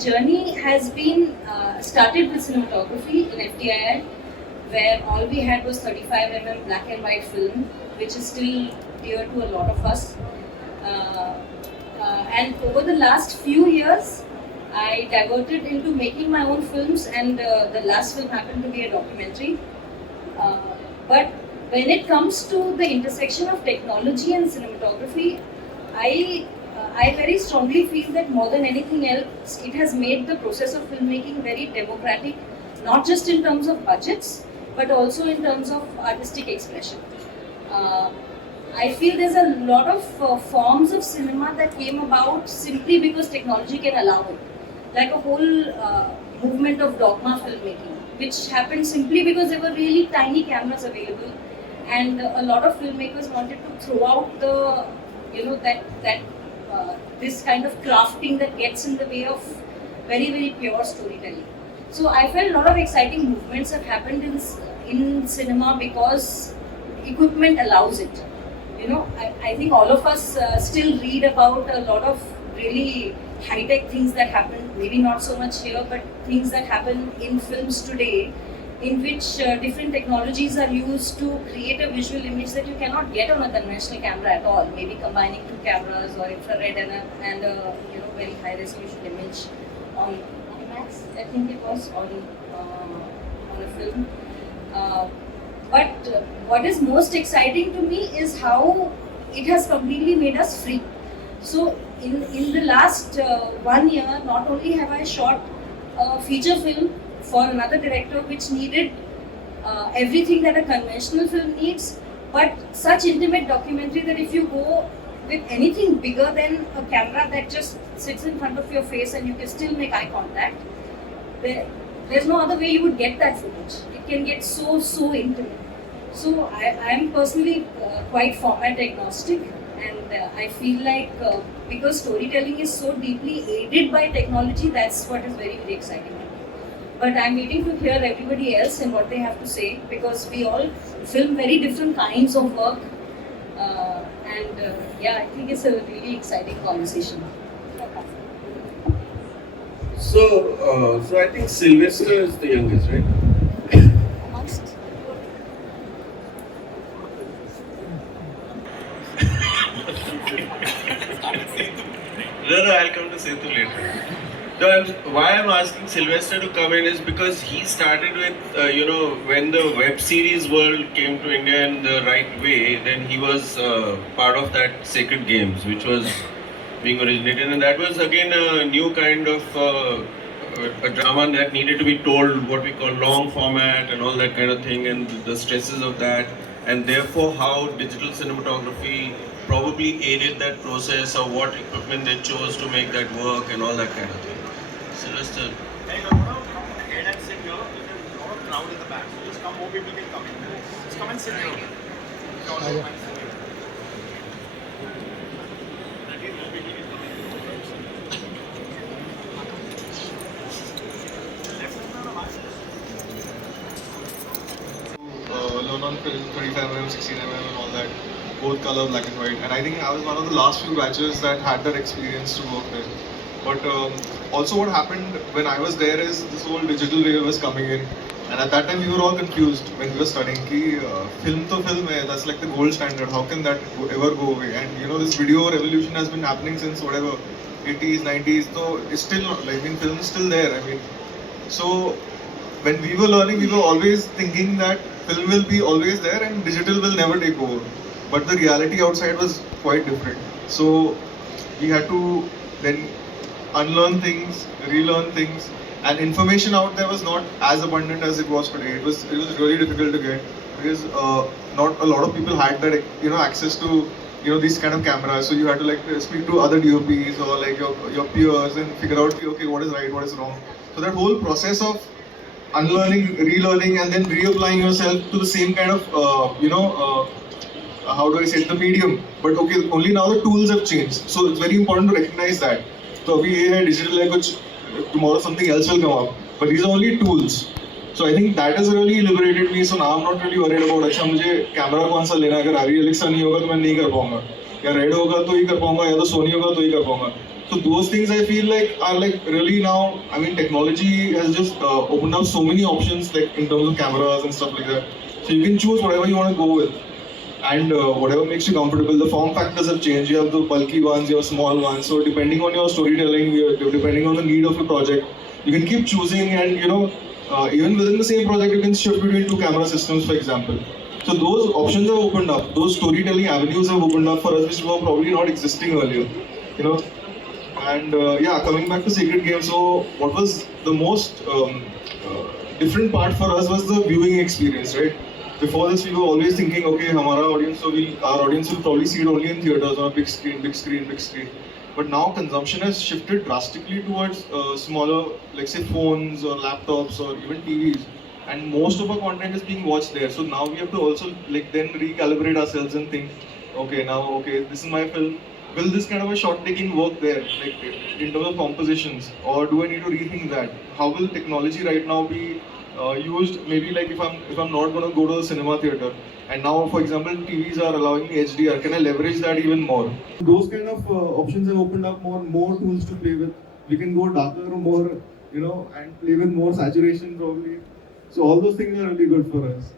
journey has been started with cinematography in FTII, where all we had was 35 black and white film, which is still dear to a lot of us. And over the last few years, I diverted into making my own films, and the last film happened to be a documentary. But when it comes to the intersection of technology and cinematography, I very strongly feel that more than anything else, it has made the process of filmmaking very democratic, not just in terms of budgets, but also in terms of artistic expression. I feel there's a lot of forms of cinema that came about simply because technology can allow it. Like a whole movement of dogma filmmaking, which happened simply because there were really tiny cameras available, and a lot of filmmakers wanted to throw out the, this kind of crafting that gets in the way of very, very pure storytelling. So I felt a lot of exciting movements have happened in cinema because equipment allows it. I think all of us still read about a lot of really high-tech things that happen, maybe not so much here, but things that happen in films today, in which different technologies are used to create a visual image that you cannot get on a conventional camera at all. Maybe combining two cameras or infrared and a very high-resolution image on IMAX, I think it was, on a film. But what is most exciting to me is how it has completely made us free. So in the last 1 year, not only have I shot a feature film for another director which needed everything that a conventional film needs, but such intimate documentary that if you go with anything bigger than a camera that just sits in front of your face and you can still make eye contact, there's no other way you would get that footage. It can get so intimate. So I am personally quite format agnostic, and I feel like because storytelling is so deeply aided by technology, that's what is very, very exciting to me. But I'm waiting to hear everybody else and what they have to say, because we all film very different kinds of work, and I think it's a really exciting conversation. So I think Sylvester is the youngest, right? Amongst No, I'll come to Setu later. So why I'm asking Sylvester to come in is because he started with, when the web series world came to India in the right way, then he was part of that Sacred Games, which was being originated, and that was again a new kind of a drama that needed to be told, what we call long format and all that kind of thing, and the stresses of that, and therefore how digital cinematography probably aided that process, or what equipment they chose to make that work and all that kind of thing. Sylvester. Hey, no, head and sit here. There's a lot of crowd in the back, so just come, more people can come in. Just come and sit here. Learn on film, 35mm, 16mm and all that, both color, black and white. And I think I was one of the last few batches that had that experience to work there. But also what happened when I was there is this whole digital wave was coming in. And at that time we were all confused when we were studying ki film to film hai, that's like the gold standard. How can that ever go away? And this video revolution has been happening since whatever 80s, 90s. So it's still not, film is still there. So when we were learning, we were always thinking that film will be always there and digital will never take over. But the reality outside was quite different. So we had to then unlearn things, relearn things, and information out there was not as abundant as it was today. It was really difficult to get because not a lot of people had that access to these kind of cameras. So you had to speak to other DOPs or your peers and figure out okay, what is right, what is wrong. So that whole process of unlearning, relearning, and then reapplying yourself to the same kind of how do I say it, the medium. But okay, only now the tools have changed. So it's very important to recognize that. So abhi ye hai digital hai kuch, tomorrow something else will come up. But these are only tools. So I think that has really liberated me. So now I'm not really worried about अच्छा मुझे camera कौन सा लेना है. अगर आरी Alexa नहीं होगा तो मैं नहीं कर पाऊंगा. या रेड होगा तो ही कर पाऊंगा या तो सोनी होगा तो ही कर पाऊंगा. So those things I feel like are like really now. I mean, technology has just opened up so many options, like in terms of cameras and stuff like that. So you can choose whatever you want to go with, and whatever makes you comfortable. The form factors have changed. You have the bulky ones, you have small ones. So depending on your storytelling, depending on the need of your project, you can keep choosing. And even within the same project, you can shift between two camera systems, for example. So those options have opened up. Those storytelling avenues have opened up for us, which were probably not existing earlier. You know. And yeah, coming back to Sacred Game, so what was the most different part for us was the viewing experience, right? Before this, we were always thinking, okay, our audience will probably see it only in theaters on a big screen, big screen, big screen. But now consumption has shifted drastically towards smaller, like say phones or laptops or even TVs, and most of our content is being watched there. So now we have to also like then recalibrate ourselves and think, okay, this is my film. Will this kind of a shot taking work there, like in terms of compositions, or do I need to rethink that? How will technology right now be used? Maybe like if I'm not going to go to the cinema theater, and now for example TVs are allowing me HDR, can I leverage that even more? Those kind of options have opened up more tools to play with. We can go darker, more and play with more saturation probably. So all those things are really good for us.